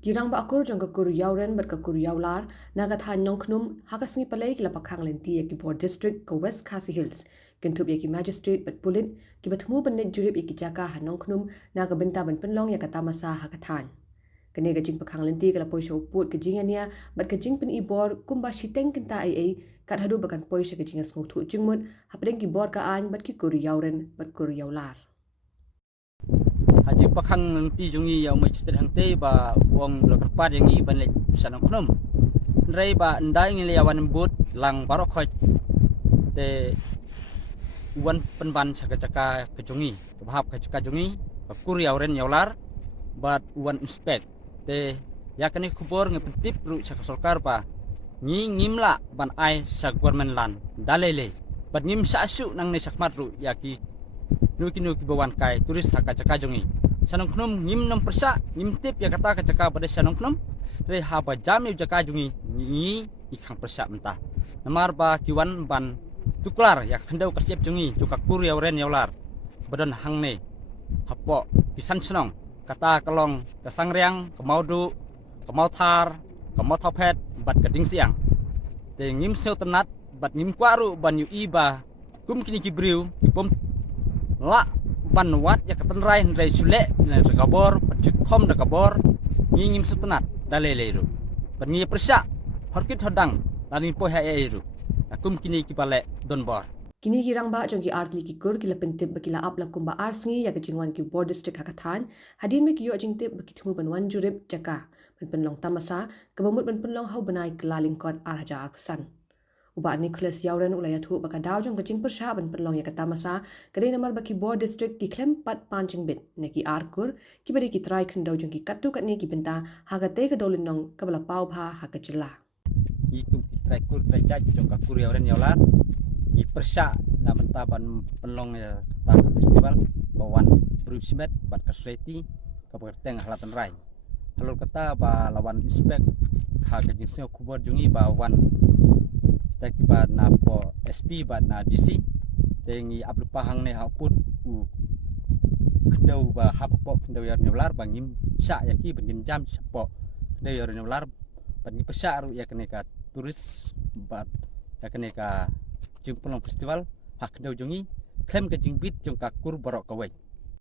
Girang ba akur jong kakur yauren bat kakur yaular naga than nyong knum hakas ngi palai kila pakhang lenti ki board district ko West Khasi Hills kentup ki magistrate bat pulit ki batmu bannet jurip ki jaka hanong knum naga benta ban penlong ya kata masa hakathan kene gajing pakhang lenti kala poisha uput gajing ania bat gajing pen ibor kumba shiteng kenta ai kat hadu bakan poisha gajing ngok thu jingmut hapdeng ki bor ka an bat ki kur yauren bat kur yaular Haji pakhang nanti jungi yang majistri hangte ba wong berpat yang i ban le sanang knom rei ba ndai ngi lewan but lang barok khoj te wan penban caka kejungi kebahap kecaka jungi kur yauren yaular bat wan inspect te yakani kubor ngi pentip ru caka solkar ba ngi ngimla ban ai sa government land dalele bat ngim sa asu nang ne sakmat ru yaki nuki bawan kai turis haka caka jungi sanong knum ngim nam persa ngim tip ya kata caka pada sanong knum re haba jami jaka jungi ni ikhang persa mentah namar ba kiwan ban tuklar ya kendau kasep jungi juga kur yauren yaular badan hangne hapo pisan senong kata kelong kasangriang kemaudu kemautar kemautopet bat keding siang te ngim seu tenat bat ngim kwaru ban yu iba kum kini kibriu kipom la ban wat ya ketenrai ndrai sule na kabor pajukom da kabor ngingim sutenat daleleru bangi persa harkit hodang lanin po ha eru akum kini kipale donbor kini girang ba jong ki artli ki kur kila pentip bakila apla kumba arsngi ya gajingwan ki board district hakathan hadin me ki yo jingtip bakitmu banwan jurip jaka ban penlong tamasa kabamut ban penlong hau banai kelaling kot arhajar pesan uba Nicholas yauren ulaya thu baka daw jong gajing persha ban penlong ya kata masa kadai namar baki board district ki klem pat pancing bit neki arkur ki bari ki try khandau jong ki katu kat ne ki benta hagate ka dolin nong kabala pau pha hakachila ikum kitrai kur trai jong ka kur yauren yaular i persa na menta ban penlong ya kata festival bawan brusimet bat kasreti ka berteng halatan rai halur kata ba lawan inspect ha gajing seo kubor jungi bawan taki ba na po SP ba na DC tengi ablu pahang ne haput u kendau ba hapo kendau yar nyular bangim sa yaki bangim jam sepo kendau yar nyular bangi pesa ru ya keneka turis ba ya keneka jung pelong festival hak kendau jungi klem ke jingbit jung kakur borok kawai